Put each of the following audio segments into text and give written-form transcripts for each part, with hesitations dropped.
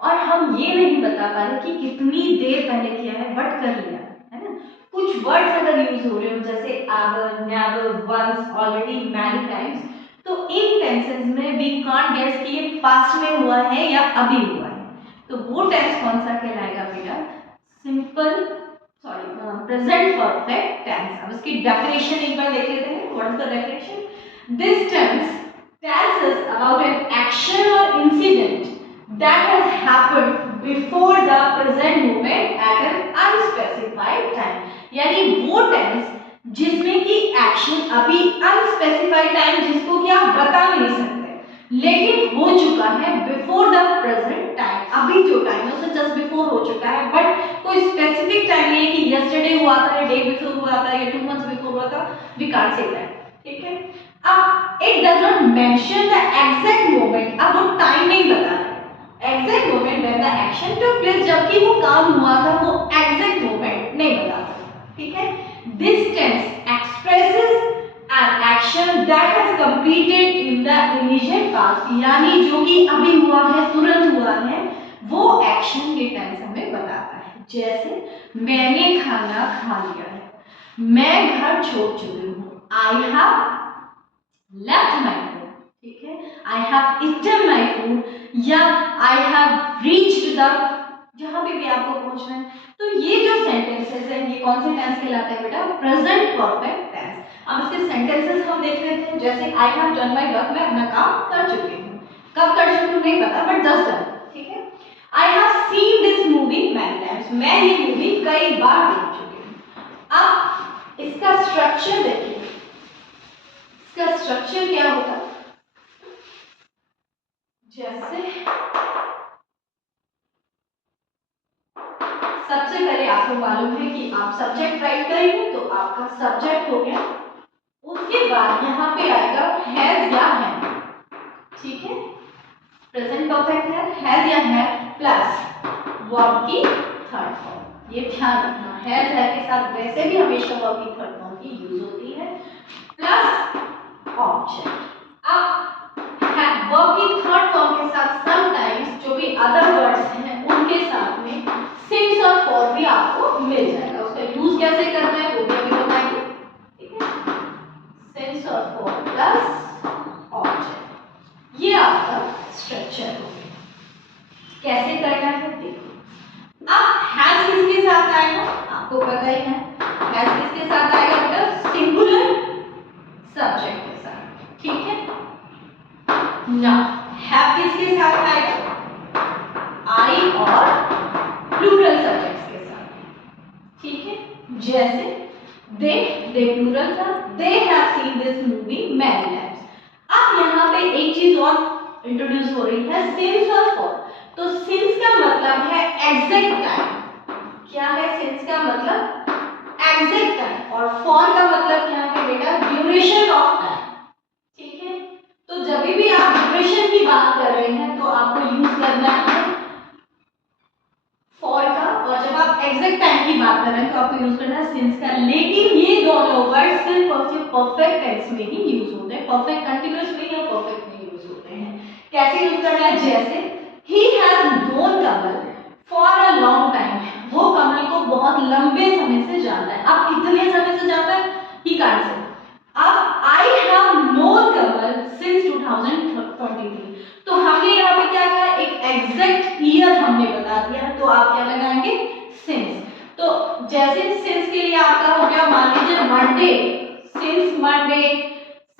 और हम ये नहीं बता पा रहे कि कितनी देर पहले किया है, बट कर लिया है ना। कुछ वर्ड्स अगर यूज हो रहे हो जैसे ever, never, once, already, many times, तो इन टेंसेस में वी कांट गेस कि ये पास्ट में हुआ है या अभी हुआ है। तो वो टेंस कौन सा कहलाएगा बेटा? Simple present perfect tense. अब इसकी डेफिनेशन एक बार देख लेते हैं। What is the definition? This tense tells us about an action or incident that has happened before the present moment at an unspecified time। यानी वो टेंस जिसमें कि एक्शन अभी अनस्पेसिफाइड टाइम, जिसको कि आप बता नहीं सकते, लेकिन हो चुका है बिफोर द प्रेजेंट टाइम। अभी जो टाइम है उससे जस्ट बिफोर हो चुका है, बट कोई स्पेसिफिक टाइम नहीं है कि यस्टरडे हुआ था, डे बिफोर हुआ था, या 2 मंथ्स बिफोर हुआ था। We can't say that. ठीक है। अब it does not mention the exact moment. अब वो टाइम नहीं बता रहा, exact moment when the action took place, जबकि वो काम हुआ था, वो एग्जैक्ट मोमेंट नहीं बता सकता। ठीक है। This tense expresses an action that has completed in the immediate past, यानी जो कि अभी हुआ है, तुरंत हुआ है, वो एक्शन के टेंस हमें बताता है। जैसे मैंने खाना खा लिया है, मैं घर छोड़ चुकी हूँ, I have left my food. ठीक है। I have eaten my food, या आई हैव रीच्ड द, जहां पे भी आपको पहुंचना है। तो ये जो सेंटेंसेस हैं, ये कौन से टेंस कहलाते हैं बेटा? Present perfect tense. अब इसके सेंटेंसेस हम देख लेते हैं। जैसे I have done my work, मैं अपना काम कर चुकी हूँ। कब कर चुकी हूँ नहीं पता, बट जस्ट डन। ठीक है। I have seen this movie many times, मैं ये मूवी कई बार देख चुकी हूँ। अब इसका स्ट्रक्चर देखिए, इसका स्ट्रक्चर क्या होगा? जैसे सबसे पहले आपको मालूम है कि आप सब्जेक्ट राइट करेंगे, तो आपका सब्जेक्ट हो गया। उसके बाद यहाँ पे आएगा हैज या है। ठीक है। प्रेजेंट परफेक्ट है, हैज या है, प्लस वर्ब की थर्ड फॉर्म। ये ध्यान रखना, हैज है के साथ वैसे भी हमेशा वर्ब की थर्ड फॉर्म की यूज होती है, प्लस ऑब्जेक्ट। अब वर्ब की थर्ड फॉर्म के साथ समटाइम्स जो भी अदर वर्ड्स हैं उनके साथ में सिंस और फॉर भी आपको मिल जाएगा। उसका यूज कैसे करना है वो भी अभी बताएंगे। ठीक है। सिंस और फॉर प्लस ऑब्जेक्ट, ये आपका स्ट्रक्चर हो गया। कैसे करना है देखो। अब हैज किसके साथ आएगा? आपको पता ही है, हैज किसके साथ आएगा बेटा? सिंगुलर सब्जेक्ट के साथ। ठीक है। ना हैव किसके साथ आएगा? आई और प्लूरल सब्जेक्ट्स के साथ। ठीक है। जैसे दे प्लूरल था, they have seen this movie many times. अब यहाँ पे एक चीज और इंट्रोड्यूस हो रही है, सिंस और फॉर। तो सिंस का मतलब है एग्जैक्ट टाइम। क्या है सिंस का मतलब? Exact time. और फॉर का मतलब क्या है बेटा? Duration of time. ठीक है। तो जब भी आप ड्यूरेशन की बात कर रहे हैं तो आपको यूज करना है फॉर का, और जब आप एग्जैक्ट टाइम की बात कर रहे हैं तो आपको यूज करना है सिंस का। लेकिन ये दोनों वर्ड सिर्फ और सिर्फ परफेक्ट टेंस में ही यूज होते हैं, परफेक्ट कंटीन्यूअस में या परफेक्ट में यूज होते हैं। कैसे यूज करना है? जैसे he has known Kamal for a long time, वो कमल को बहुत लंबे समय से जानता है। अब कितने समय से जानता है? ही कांट से। अब I have known Kamal since 2023, तो हमने यहाँ पे क्या कहा? एक एग्जैक्ट ईयर हमने बता दिया, तो आप क्या लगाएंगे? सिंस। तो जैसे सिंस के लिए आपका हो गया, मान लीजिए Monday, since Monday,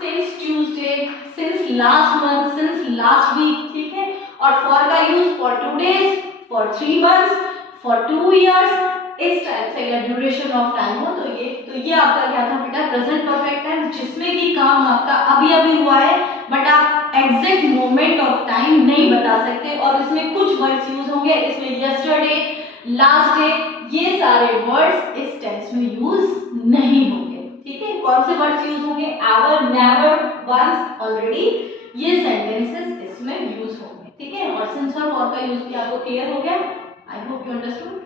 since Tuesday, since last month, since last week. ठीक है। और फॉर का use for 2 days, for 3 months, for 2 years, इस टाइप से या ड्यूरेशन ऑफ टाइम हो। तो ये आपका क्या था बेटा? प्रेजेंट परफेक्ट टेंस, जिसमें कि काम आपका अभी अभी हुआ है, बट आप एग्जैक्ट मोमेंट ऑफ टाइम नहीं बता सकते। और इसमें कुछ वर्ड्स यूज होंगे, इसमें यस्टरडे, लास्ट डे, ये सारे वर्ड्स इस टेंस में यूज नहीं होंगे। ठीक है। कौन से वर्ड्स यूज होंगे? एवर, नेवर, वंस, ऑलरेडी, ये सेंटेंसेस इसमें यूज होंगे। ठीक है। और सिंस और फॉर का यूज भी आपको क्लियर हो गया। I hope you understood.